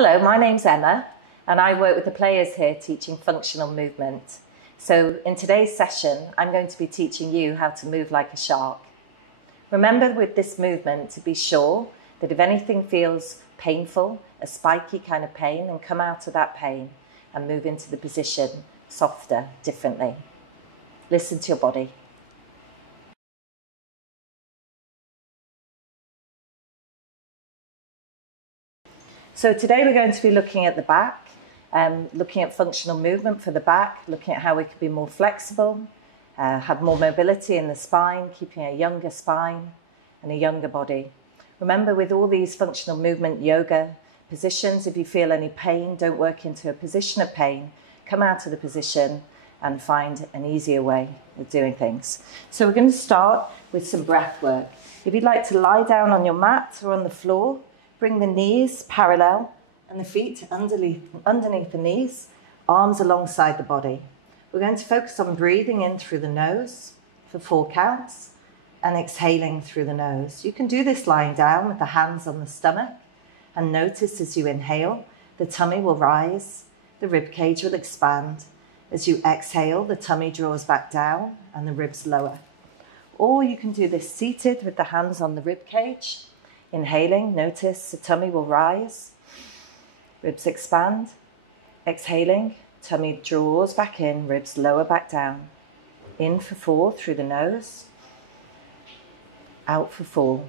Hello, my name's Emma and I work with the players here teaching functional movement. So in today's session, I'm going to be teaching you how to move like a shark. Remember with this movement to be sure that if anything feels painful, a spiky kind of pain, then come out of that pain and move into the position softer, differently. Listen to your body. So today we're going to be looking at the back, looking at functional movement for the back, looking at how we can be more flexible, have more mobility in the spine, keeping a younger spine and a younger body. Remember, with all these functional movement yoga positions, if you feel any pain, don't work into a position of pain. Come out of the position and find an easier way of doing things. So we're going to start with some breath work. If you'd like to lie down on your mat or on the floor, bring the knees parallel and the feet underneath the knees, arms alongside the body. We're going to focus on breathing in through the nose for 4 counts and exhaling through the nose. You can do this lying down with the hands on the stomach, and notice as you inhale, the tummy will rise, the rib cage will expand. As you exhale, the tummy draws back down and the ribs lower. Or you can do this seated with the hands on the rib cage. Inhaling, notice the tummy will rise, ribs expand. Exhaling, tummy draws back in, ribs lower back down. In for 4 through the nose, out for 4.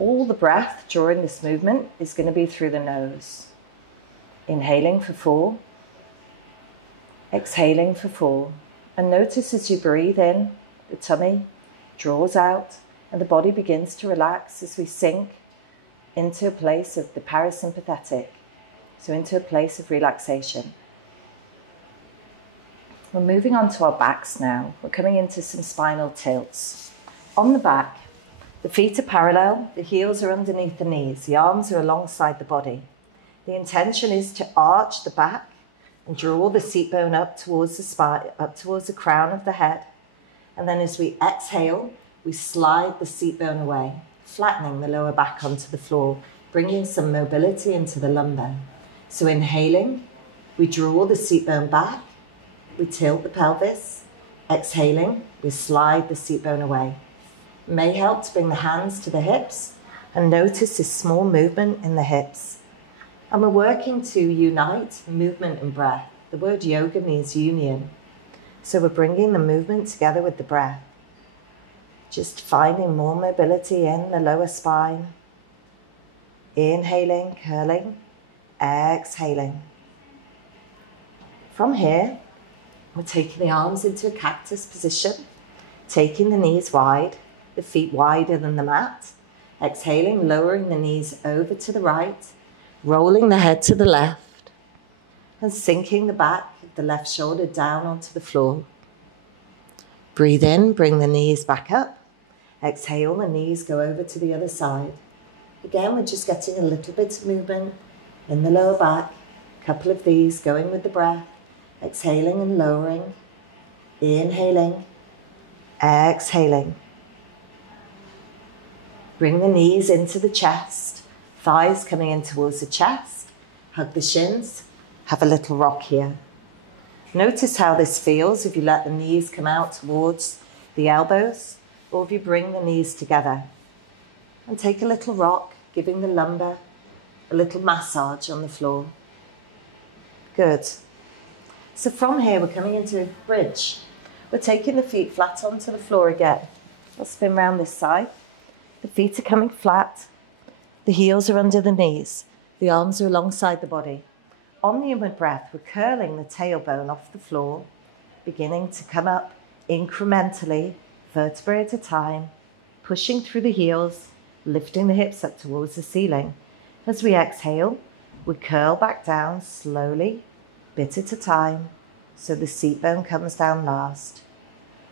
All the breath during this movement is going to be through the nose. Inhaling for 4, exhaling for 4. And notice as you breathe in, the tummy draws out, and the body begins to relax as we sink into a place of the parasympathetic, so into a place of relaxation. We're moving on to our backs now. We're coming into some spinal tilts. On the back, the feet are parallel, the heels are underneath the knees, the arms are alongside the body. The intention is to arch the back and draw the seat bone up towards the spine, up towards the crown of the head. And then as we exhale, we slide the seat bone away, flattening the lower back onto the floor, bringing some mobility into the lumbar. So inhaling, we draw the seat bone back, we tilt the pelvis. Exhaling, we slide the seat bone away. It may help to bring the hands to the hips and notice this small movement in the hips. And we're working to unite movement and breath. The word yoga means union. So we're bringing the movement together with the breath. Just finding more mobility in the lower spine. Inhaling, curling, exhaling. From here, we're taking the arms into a cactus position, taking the knees wide, the feet wider than the mat. Exhaling, lowering the knees over to the right, rolling the head to the left, and sinking the back of the left shoulder down onto the floor. Breathe in, bring the knees back up. Exhale, the knees go over to the other side. Again, we're just getting a little bit of movement in the lower back. A couple of these going with the breath. Exhaling and lowering. Inhaling. Exhaling. Bring the knees into the chest. Thighs coming in towards the chest. Hug the shins. Have a little rock here. Notice how this feels if you let the knees come out towards the elbows, or if you bring the knees together. And take a little rock, giving the lumbar a little massage on the floor. Good. So from here, we're coming into bridge. We're taking the feet flat onto the floor again. I'll spin round this side. The feet are coming flat. The heels are under the knees. The arms are alongside the body. On the inward breath, we're curling the tailbone off the floor, beginning to come up incrementally, vertebrae at a time, pushing through the heels, lifting the hips up towards the ceiling. As we exhale, we curl back down slowly, bit at a time, so the seat bone comes down last.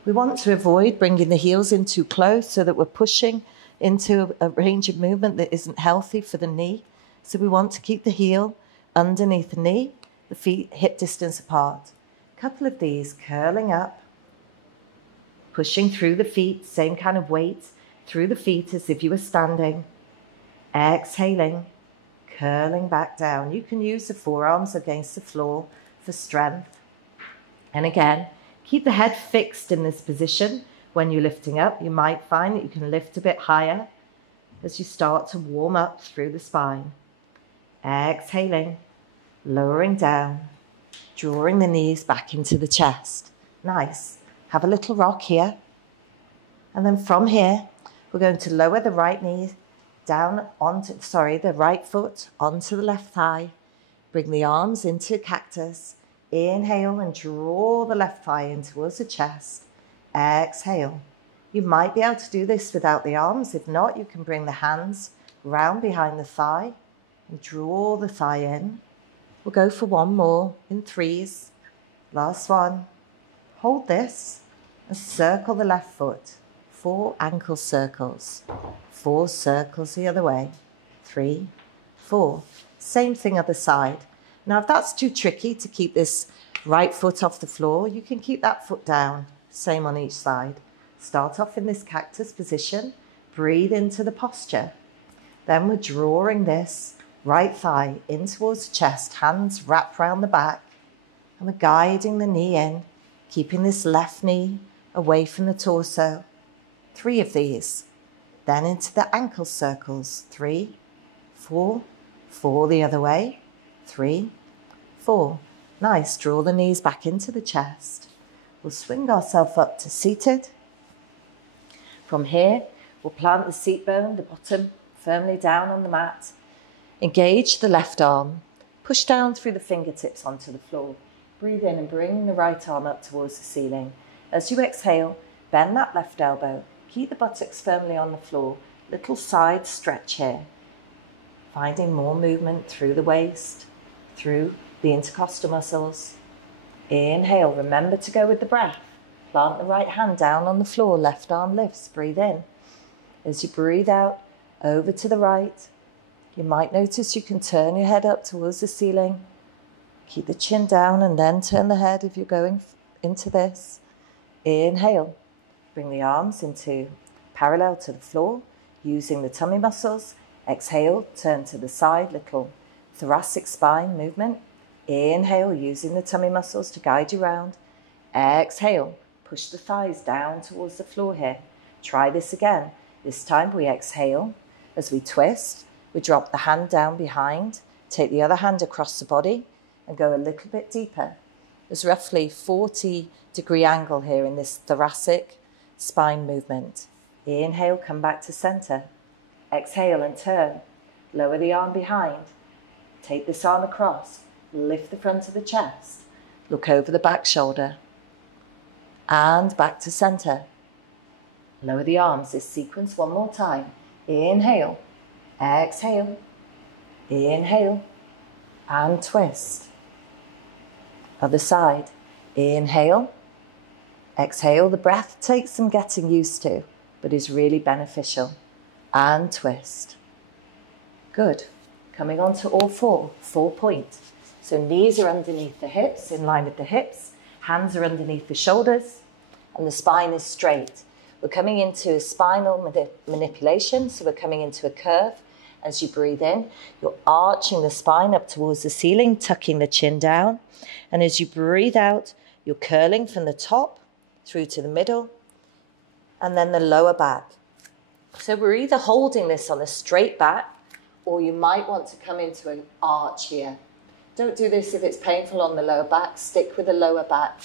We want to avoid bringing the heels in too close so that we're pushing into a range of movement that isn't healthy for the knee. So we want to keep the heel underneath the knee, the feet hip distance apart. A couple of these curling up, pushing through the feet, same kind of weight through the feet as if you were standing. Exhaling, curling back down. You can use the forearms against the floor for strength. And again, keep the head fixed in this position. When you're lifting up, you might find that you can lift a bit higher as you start to warm up through the spine. Exhaling, lowering down, drawing the knees back into the chest. Nice. Have a little rock here. And then from here, we're going to lower the right knee down onto, the right foot onto the left thigh. Bring the arms into a cactus. Inhale and draw the left thigh in towards the chest. Exhale. You might be able to do this without the arms. If not, you can bring the hands round behind the thigh and draw the thigh in. We'll go for one more in threes. Last one. Hold this and circle the left foot. 4 ankle circles. 4 circles the other way. 3, 4. Same thing other side. Now, if that's too tricky to keep this right foot off the floor, you can keep that foot down. Same on each side. Start off in this cactus position. Breathe into the posture. Then we're drawing this right thigh in towards the chest. Hands wrap around the back. And we're guiding the knee in, keeping this left knee away from the torso. 3 of these. Then into the ankle circles. 3, 4, 4 the other way. 3, 4. Nice. Draw the knees back into the chest. We'll swing ourselves up to seated. From here, we'll plant the seat bone, the bottom, firmly down on the mat. Engage the left arm. Push down through the fingertips onto the floor. Breathe in and bring the right arm up towards the ceiling. As you exhale, bend that left elbow. Keep the buttocks firmly on the floor. Little side stretch here. Finding more movement through the waist, through the intercostal muscles. Inhale. Remember to go with the breath. Plant the right hand down on the floor. Left arm lifts. Breathe in. As you breathe out, over to the right. You might notice you can turn your head up towards the ceiling. Keep the chin down and then turn the head if you're going into this. Inhale. Bring the arms into parallel to the floor, using the tummy muscles. Exhale, turn to the side, little thoracic spine movement. Inhale, using the tummy muscles to guide you around. Exhale, push the thighs down towards the floor here. Try this again. This time we exhale. As we twist, we drop the hand down behind, take the other hand across the body and go a little bit deeper. There's roughly 40-degree angle here in this thoracic spine movement. Inhale, come back to center. Exhale and turn. Lower the arm behind. Take this arm across. Lift the front of the chest. Look over the back shoulder. And back to center. Lower the arms. This sequence one more time. Inhale. Exhale. Inhale. And twist. Other side. Inhale. Exhale. The breath takes some getting used to, but is really beneficial. And twist. Good. Coming on to all 4. 4 point. So knees are underneath the hips, in line with the hips. Hands are underneath the shoulders. And the spine is straight. We're coming into a spinal manipulation. So we're coming into a curve. As you breathe in, you're arching the spine up towards the ceiling, tucking the chin down. And as you breathe out, you're curling from the top through to the middle and then the lower back. So we're either holding this on a straight back or you might want to come into an arch here. Don't do this if it's painful on the lower back. Stick with the lower back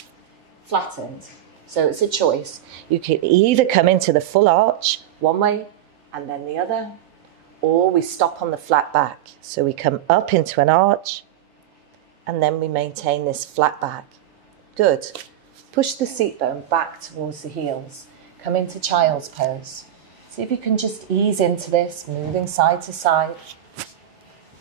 flattened. So it's a choice. You can either come into the full arch one way and then the other, or we stop on the flat back. So we come up into an arch and then we maintain this flat back. Good. Push the seat bone back towards the heels. Come into child's pose. See if you can just ease into this, moving side to side.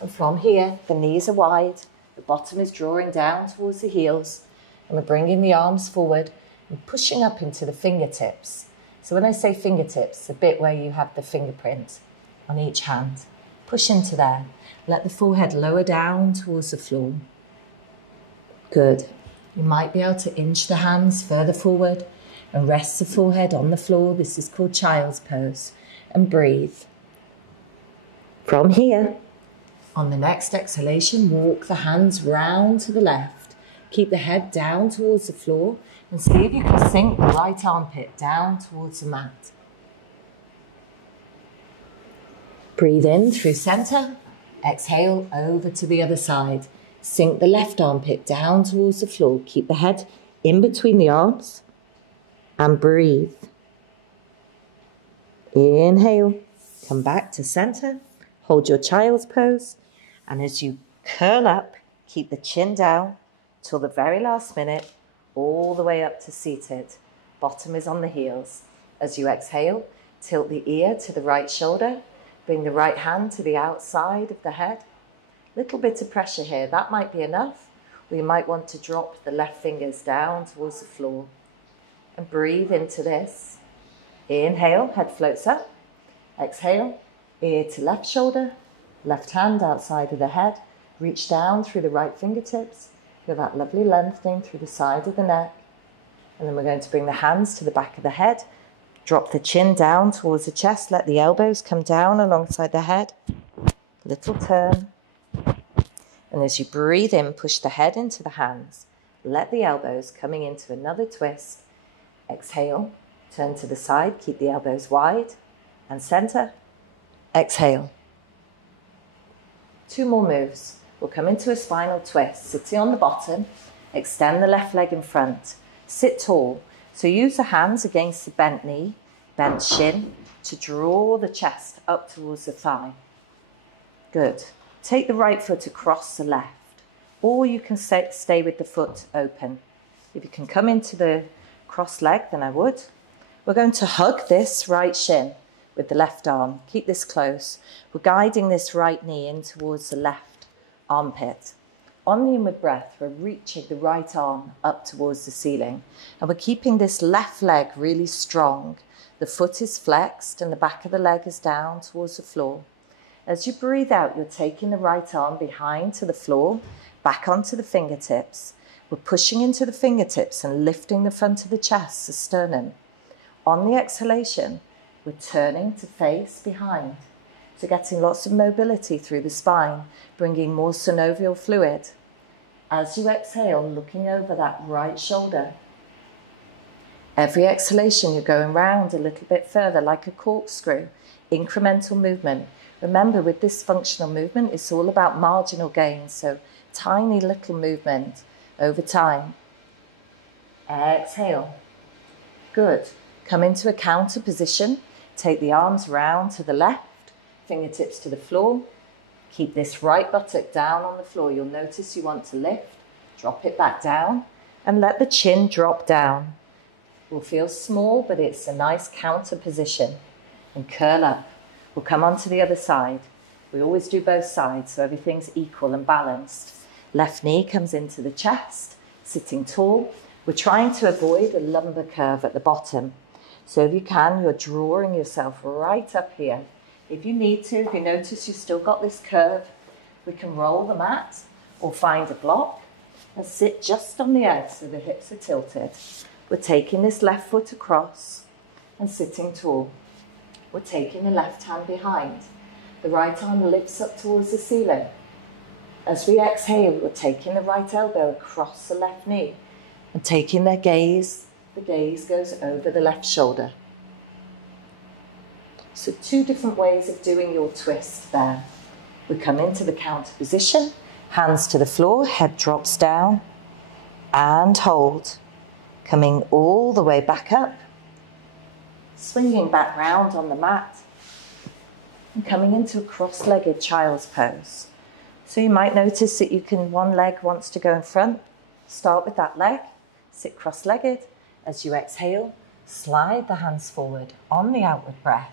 And from here, the knees are wide. The bottom is drawing down towards the heels. And we're bringing the arms forward and pushing up into the fingertips. So when I say fingertips, the bit where you have the fingerprint on each hand. Push into there. Let the forehead lower down towards the floor. Good. You might be able to inch the hands further forward and rest the forehead on the floor. This is called child's pose. And breathe. From here, On the next exhalation, walk the hands round to the left. Keep the head down towards the floor and see if you can sink the right armpit down towards the mat. Breathe in through center. Exhale over to the other side. Sink the left armpit down towards the floor. Keep the head in between the arms and breathe. Inhale, come back to center. Hold your child's pose. And as you curl up, keep the chin down till the very last minute, all the way up to seated. Bottom is on the heels. As you exhale, tilt the ear to the right shoulder. Bring the right hand to the outside of the head. Little bit of pressure here. That might be enough. Or you might want to drop the left fingers down towards the floor. And breathe into this. Inhale, head floats up. Exhale, ear to left shoulder. Left hand outside of the head. Reach down through the right fingertips. Feel that lovely lengthening through the side of the neck. And then we're going to bring the hands to the back of the head. Drop the chin down towards the chest. Let the elbows come down alongside the head. Little turn. And as you breathe in, push the head into the hands. Let the elbows coming into another twist. Exhale. Turn to the side. Keep the elbows wide. And center. Exhale. 2 more moves. We'll come into a spinal twist. Sitting on the bottom. Extend the left leg in front. Sit tall. So use the hands against the bent knee, bent shin, to draw the chest up towards the thigh. Good. Take the right foot across the left, or you can stay with the foot open. If you can come into the cross leg, then I would. We're going to hug this right shin with the left arm. Keep this close. We're guiding this right knee in towards the left armpit. On the inward breath, we're reaching the right arm up towards the ceiling. And we're keeping this left leg really strong. The foot is flexed and the back of the leg is down towards the floor. As you breathe out, you're taking the right arm behind to the floor, back onto the fingertips. We're pushing into the fingertips and lifting the front of the chest, the sternum. On the exhalation, we're turning to face behind. So getting lots of mobility through the spine, bringing more synovial fluid. As you exhale, looking over that right shoulder. Every exhalation, you're going round a little bit further, like a corkscrew, incremental movement. Remember, with this functional movement, it's all about marginal gains, so tiny little movement over time. Exhale. Good. Come into a counter position. Take the arms round to the left. Fingertips to the floor. Keep this right buttock down on the floor. You'll notice you want to lift, drop it back down, and let the chin drop down. We'll feel small, but it's a nice counter position. And curl up. We'll come on to the other side. We always do both sides, so everything's equal and balanced. Left knee comes into the chest, sitting tall. We're trying to avoid a lumbar curve at the bottom. So if you can, you're drawing yourself right up here. If you need to, if you notice you've still got this curve, we can roll the mat or find a block and sit just on the edge so the hips are tilted. We're taking this left foot across and sitting tall. We're taking the left hand behind. The right arm lifts up towards the ceiling. As we exhale, we're taking the right elbow across the left knee and taking the gaze goes over the left shoulder. So 2 different ways of doing your twist there. We come into the counter position, hands to the floor, head drops down, and hold. Coming all the way back up, swinging back round on the mat, and coming into a cross-legged child's pose. So you might notice that one leg wants to go in front. Start with that leg, sit cross-legged. As you exhale, slide the hands forward on the outward breath.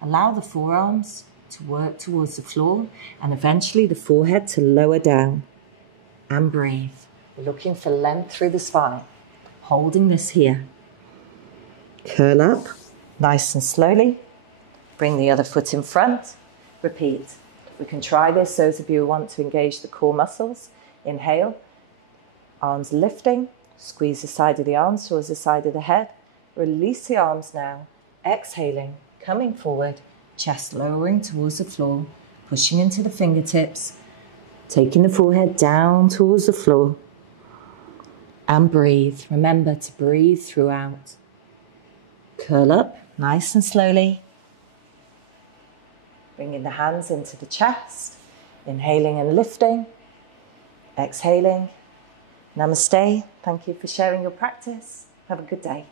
Allow the forearms to work towards the floor and eventually the forehead to lower down. And breathe. We're looking for length through the spine. Holding this here. Curl up, nice and slowly. Bring the other foot in front. Repeat. We can try this, those of you who want to engage the core muscles. Inhale, arms lifting. Squeeze the side of the arms towards the side of the head. Release the arms now. Exhaling, coming forward, chest lowering towards the floor. pushing into the fingertips, taking the forehead down towards the floor. And breathe. Remember to breathe throughout. Curl up nice and slowly. Bringing the hands into the chest. Inhaling and lifting. Exhaling. Namaste. Thank you for sharing your practice. Have a good day.